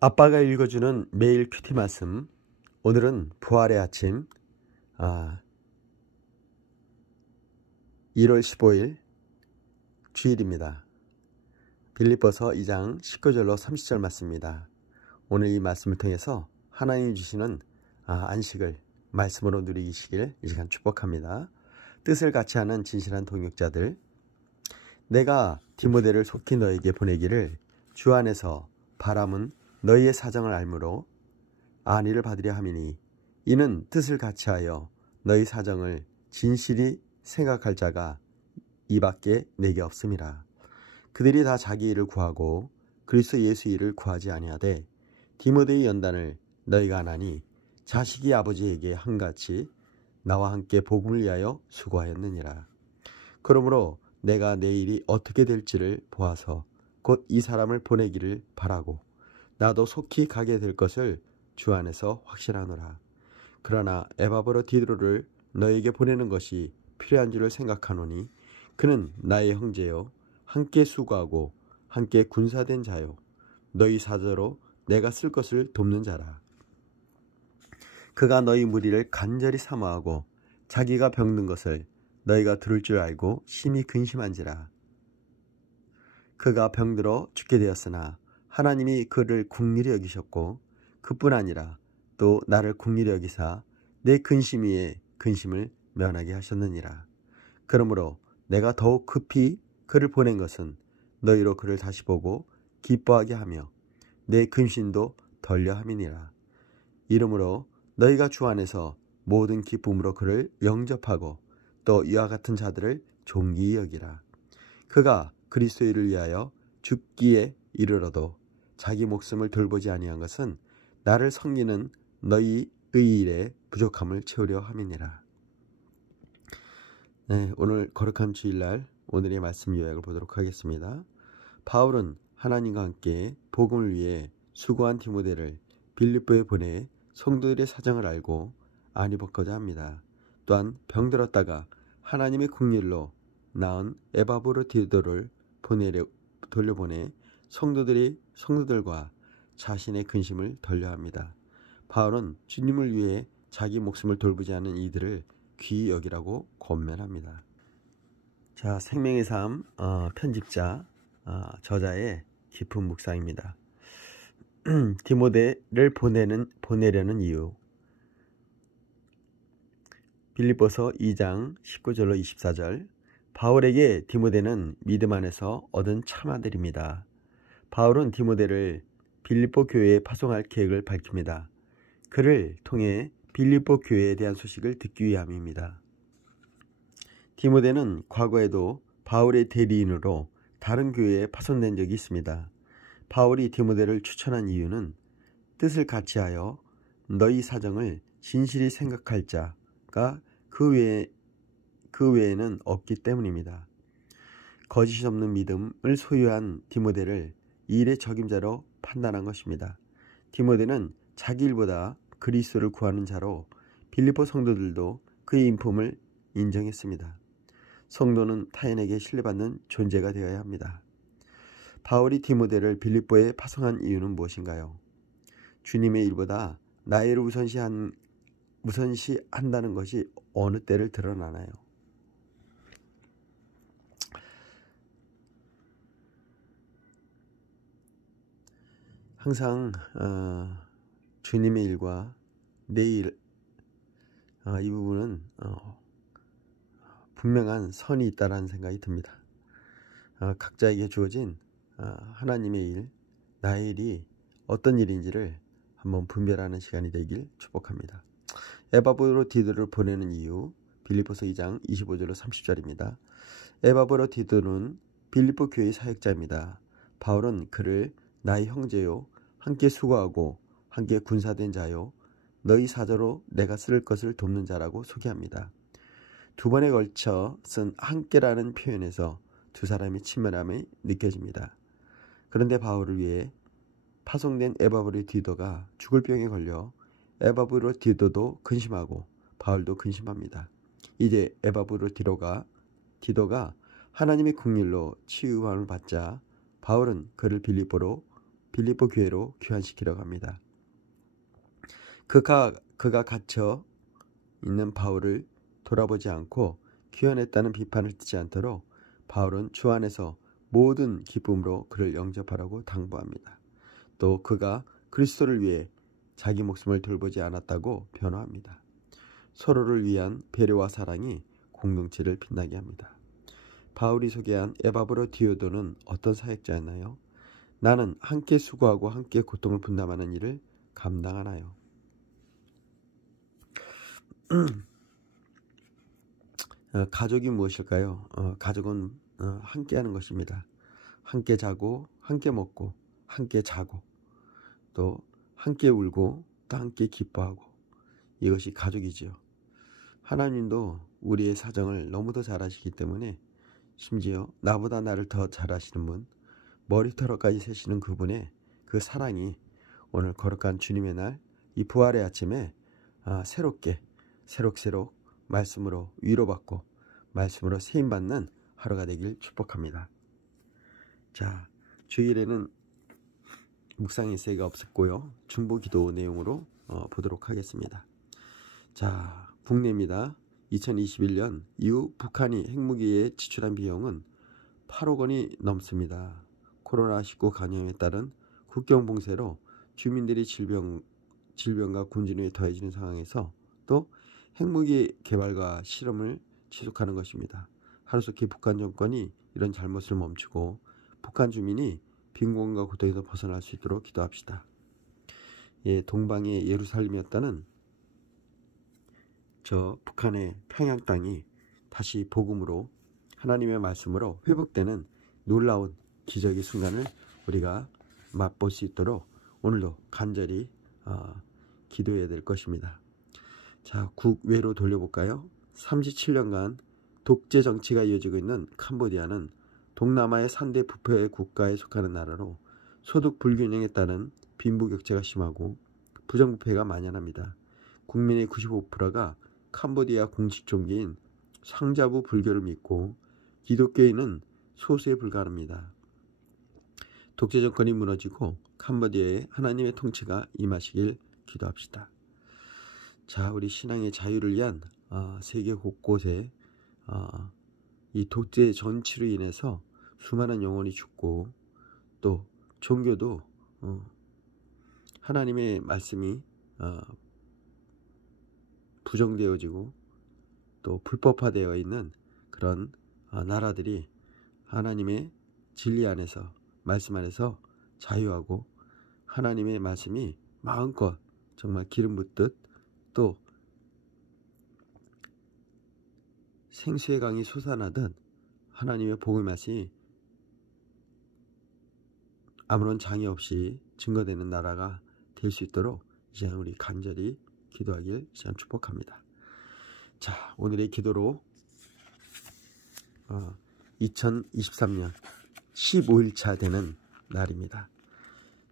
아빠가 읽어주는 매일 큐티 말씀. 오늘은 부활의 아침 1월 15일 주일입니다. 빌립보서 2장 19절로 30절 말씀입니다. 오늘 이 말씀을 통해서 하나님이 주시는 안식을 말씀으로 누리시길 이 시간 축복합니다. 뜻을 같이 하는 진실한 동역자들, 내가 디모데를 속히 너에게 보내기를 주 안에서 바람은 너희의 사정을 알므로 안위를 받으려 함이니, 이는 뜻을 같이 하여 너희 사정을 진실이 생각할 자가 이밖에 내게 없음이라. 그들이 다 자기 일을 구하고 그리스도 예수 일을 구하지 아니하되 디모데의 연단을 너희가 안하니 자식이 아버지에게 한같이 나와 함께 복음을 위하여 수고하였느니라. 그러므로 내가 내 일이 어떻게 될지를 보아서 곧 이 사람을 보내기를 바라고 나도 속히 가게 될 것을 주 안에서 확신하노라. 그러나 에바브로 디도를 너에게 보내는 것이 필요한 줄을 생각하노니 그는 나의 형제요 함께 수고하고 함께 군사된 자요 너희 사저로 내가 쓸 것을 돕는 자라. 그가 너희 무리를 간절히 사모하고 자기가 병든 것을 너희가 들을 줄 알고 심히 근심한지라. 그가 병들어 죽게 되었으나 하나님이 그를 긍휼히 여기셨고 그뿐 아니라 또 나를 긍휼히 여기사 내 근심 위에 근심을 면하게 하셨느니라. 그러므로 내가 더욱 급히 그를 보낸 것은 너희로 그를 다시 보고 기뻐하게 하며 내 근심도 덜려 함이니라. 이러므로 너희가 주 안에서 모든 기쁨으로 그를 영접하고 또 이와 같은 자들을 존귀히 여기라. 그가 그리스도를 위하여 죽기에 이르러도 자기 목숨을 돌보지 아니한 것은 나를 섬기는 너희 의일의 부족함을 채우려 함이니라. 오늘 거룩한 주일날 오늘의 말씀 요약을 보도록 하겠습니다. 바울은 하나님과 함께 복음을 위해 수고한 디모데를 빌립보에 보내 성도들의 사정을 알고 안위 받고자 합니다. 또한 병들었다가 하나님의 긍휼로 나은 에바브로 디도를 돌려보내 성도들과 자신의 근심을 덜려 합니다. 바울은 주님을 위해 자기 목숨을 돌보지 않은 이들을 귀히 여기라고 권면합니다. 자, 생명의 삶 편집자 저자의 깊은 묵상입니다. 디모데를 보내려는 이유. 빌립보서 2장 19절로 24절. 바울에게 디모데는 믿음 안에서 얻은 참아들입니다. 바울은 디모데를 빌립보 교회에 파송할 계획을 밝힙니다. 그를 통해 빌립보 교회에 대한 소식을 듣기 위함입니다. 디모데는 과거에도 바울의 대리인으로 다른 교회에 파송된 적이 있습니다. 바울이 디모데를 추천한 이유는 뜻을 같이 하여 너희 사정을 진실히 생각할 자가 그 외에는 없기 때문입니다. 거짓 없는 믿음을 소유한 디모데를 이 일의 적임자로 판단한 것입니다. 디모데는 자기 일보다 그리스도를 구하는 자로 빌립보 성도들도 그의 인품을 인정했습니다. 성도는 타인에게 신뢰받는 존재가 되어야 합니다. 바울이 디모데를 빌립보에 파송한 이유는 무엇인가요? 주님의 일보다 나이를 우선시한다는 것이 어느 때를 드러나나요? 항상 주님의 일과 내 일, 이 부분은 분명한 선이 있다는 생각이 듭니다. 각자에게 주어진 하나님의 일, 나의 일이 어떤 일인지를 한번 분별하는 시간이 되길 축복합니다. 에바브로 디도를 보내는 이유. 빌립보서 2장 25절로 30절입니다. 에바브로 디도는 빌립보 교회의 사역자입니다. 바울은 그를 나의 형제요 함께 수고하고 함께 군사된 자요 너희 사저로 내가 쓸 것을 돕는 자라고 소개합니다. 두 번에 걸쳐 쓴 함께라는 표현에서 두 사람의 친밀함이 느껴집니다. 그런데 바울을 위해 파송된 에바브로 디도가 죽을 병에 걸려 에바브로 디도도 근심하고 바울도 근심합니다. 이제 에바브로 디도가 하나님의 긍휼로 치유함을 받자 바울은 그를 빌립보로 빌립보 교회로 귀환시키려고 합니다. 그가 갇혀 있는 바울을 돌아보지 않고 귀환했다는 비판을 듣지 않도록 바울은 주 안에서 모든 기쁨으로 그를 영접하라고 당부합니다. 또 그가 그리스도를 위해 자기 목숨을 돌보지 않았다고 변호합니다. 서로를 위한 배려와 사랑이 공동체를 빛나게 합니다. 바울이 소개한 에바브로 디오도는 어떤 사역자였나요? 나는 함께 수고하고 함께 고통을 분담하는 일을 감당하나요? 가족이 무엇일까요? 가족은 함께하는 것입니다. 함께 자고 함께 먹고 함께 자고 또 함께 울고 또 함께 기뻐하고, 이것이 가족이지요. 하나님도 우리의 사정을 너무도 잘 아시기 때문에 심지어 나보다 나를 더 잘 아시는 분, 머리털까지 세시는 그분의 그 사랑이 오늘 거룩한 주님의 날, 이 부활의 아침에 새록새록 말씀으로 위로받고 말씀으로 세임받는 하루가 되길 축복합니다. 자, 주일에는 묵상 에세이가 없었고요. 중보기도 내용으로 보도록 하겠습니다. 자, 북내입니다. 2021년 이후 북한이 핵무기에 지출한 비용은 8억 원이 넘습니다. 코로나19 감염에 따른 국경 봉쇄로 주민들이 질병과 군진에 더해지는 상황에서 또 핵무기 개발과 실험을 지속하는 것입니다. 하루속히 북한 정권이 이런 잘못을 멈추고 북한 주민이 빈곤과 고통에서 벗어날 수 있도록 기도합시다. 동방의 예루살렘이었다는 저 북한의 평양 땅이 다시 복음으로, 하나님의 말씀으로 회복되는 놀라운 기적의 순간을 우리가 맛볼 수 있도록 오늘도 간절히 기도해야 될 것입니다. 자, 국외로 돌려볼까요? 37년간 독재 정치가 이어지고 있는 캄보디아는 동남아의 3대 부패 국가에 속하는 나라로 소득 불균형에 따른 빈부격차가 심하고 부정부패가 만연합니다. 국민의 95%가 캄보디아 공식 종교인 상자부 불교를 믿고 기독교인은 소수에 불과합니다. 독재 정권이 무너지고 캄보디아에 하나님의 통치가 임하시길 기도합시다. 자, 우리 신앙의 자유를 위한 세계 곳곳에 이 독재 정치로 인해서 수많은 영혼이 죽고 또 종교도 하나님의 말씀이 부정되어지고 또 불법화되어 있는 그런 나라들이 하나님의 진리 안에서, 말씀 안에서 자유하고 하나님의 말씀이 마음껏 정말 기름 붓듯 또 생수의 강이 솟아나듯 하나님의 복음의 맛이 아무런 장애 없이 증거되는 나라가 될 수 있도록 이제 우리 간절히 기도하길 시간 축복합니다. 자, 오늘의 기도로 2023년 15일차 되는 날입니다.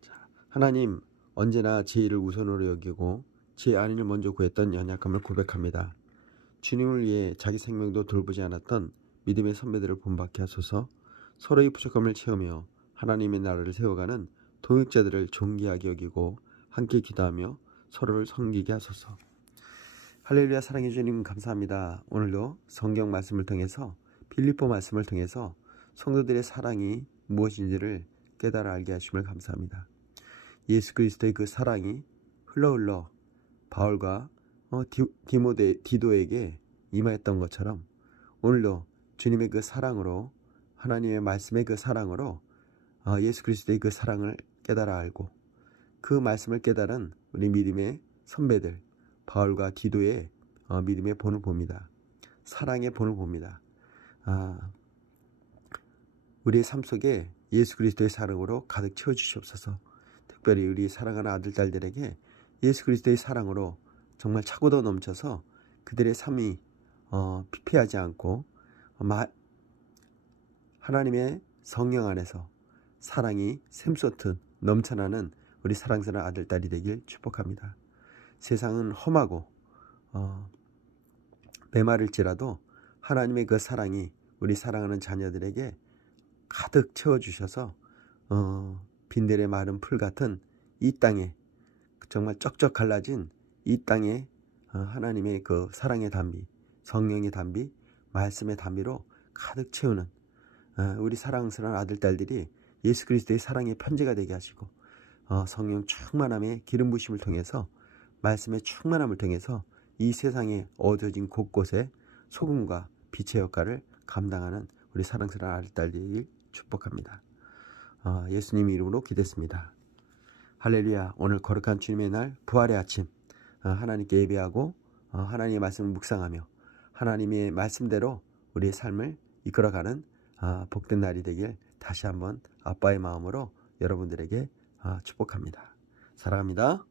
자, 하나님, 언제나 제 일을 우선으로 여기고 제 안위를 먼저 구했던 연약함을 고백합니다. 주님을 위해 자기 생명도 돌보지 않았던 믿음의 선배들을 본받게 하소서. 서로의 부족함을 채우며 하나님의 나라를 세워가는 동역자들을 존귀하게 여기고 함께 기도하며 서로를 섬기게 하소서. 할렐루야. 사랑해 주님 감사합니다. 오늘도 성경 말씀을 통해서, 빌립보 말씀을 통해서 성도들의 사랑이 무엇인지를 깨달아 알게 하심을 감사합니다. 예수 그리스도의 그 사랑이 흘러 바울과 디도에게 임하였던 것처럼 오늘도 주님의 그 사랑으로, 하나님의 말씀의 그 사랑으로 예수 그리스도의 그 사랑을 깨달아 알고 그 말씀을 깨달은 우리 믿음의 선배들 바울과 디도의 믿음의 본을 봅니다. 사랑의 본을 봅니다. 우리의 삶 속에 예수 그리스도의 사랑으로 가득 채워주시옵소서. 특별히 우리 사랑하는 아들, 딸들에게 예수 그리스도의 사랑으로 정말 차고도 넘쳐서 그들의 삶이 피폐하지 않고 하나님의 성령 안에서 사랑이 샘솟듯 넘쳐나는 우리 사랑스러운 아들, 딸이 되길 축복합니다. 세상은 험하고 메마를지라도 하나님의 그 사랑이 우리 사랑하는 자녀들에게 가득 채워주셔서 빈들에 마른 풀 같은 이 땅에 정말 쩍쩍 갈라진 이 땅에 하나님의 그 사랑의 담비, 성령의 담비, 말씀의 담비로 가득 채우는 우리 사랑스러운 아들, 딸들이 예수 그리스도의 사랑의 편지가 되게 하시고 성령 충만함의 기름 부심을 통해서 말씀의 충만함을 통해서 이 세상에 어두워진 곳곳에 소금과 빛의 역할을 감당하는 우리 사랑스러운 아들, 딸들이 축복합니다. 예수님 이름으로 기도했습니다. 할렐루야. 오늘 거룩한 주님의 날 부활의 아침 하나님께 예배하고 하나님의 말씀을 묵상하며 하나님의 말씀대로 우리의 삶을 이끌어가는 복된 날이 되길 다시 한번 아빠의 마음으로 여러분들에게 축복합니다. 사랑합니다.